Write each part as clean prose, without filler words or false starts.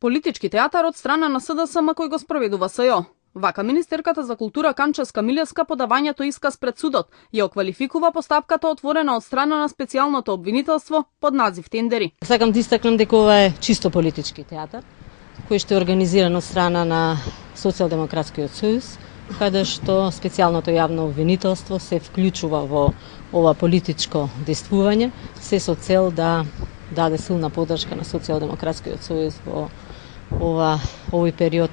Политички театар од страна на СДСМ кој го спроведува СЈО. Вака министерката за култура Канческа Милевска подавањето исказ пред судот ја оквалификува постапката отворена од страна на специјалното обвинителство под назив тендери. Сакам да истакнам дека ова е чисто политички театар кој што е организиран од страна на Социјалдемократскиот сојуз, каде што специјалното јавно обвинителство се вклучува во ова политичко действување, се со цел да даде силна поддршка на Социјалдемократскиот сојуз во овој период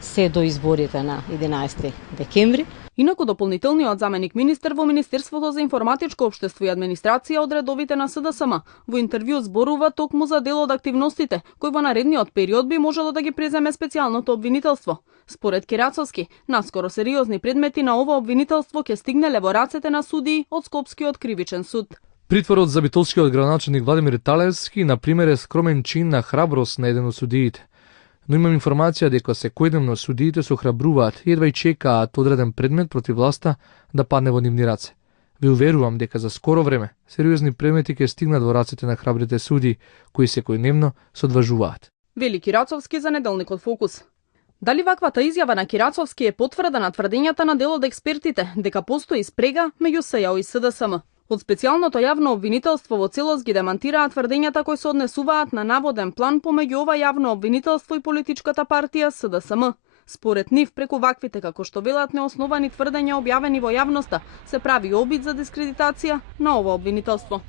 се до изборите на 11 декември. Инаку дополнителниот заменик министер во Министерството за информатичко општество и администрација од редовите на СДСМ во интервју зборува токму за дел од активностите кој во наредниот период би можело да ги преземе специјалното обвинителство. Според Кирацовски, наскоро сериозни предмети на ова обвинителство ќе стигнеле во рацете на судии од Скопскиот кривичен суд. Притворот за битолскиот градоначелник Владимир Талевски, на пример, е скромен чин на храброст на еден од судиите. Но имам информација дека секојдневно судиите се охрабруваат и едва и чекаат одреден предмет против власта да падне во нивни раце. Ви уверувам дека за скоро време сериозни предмети ќе стигнат во рацете на храбрите судии, кои секојдневно се одважуваат. Вели Кирацовски за неделникот Фокус. Дали ваквата изјава на Кирацовски е потврда на тврдењата на дел од експертите дека постои спрега меѓу СЈО и СДСМ? Од специјалното јавно обвинителство во целост ги демантираат тврдењата кои се однесуваат на наводен план помеѓу ова јавно обвинителство и политичката партија СДСМ. Според нив, преку ваквите, како што велат, неосновани тврдења објавени во јавноста, се прави обид за дискредитација на ова обвинителство.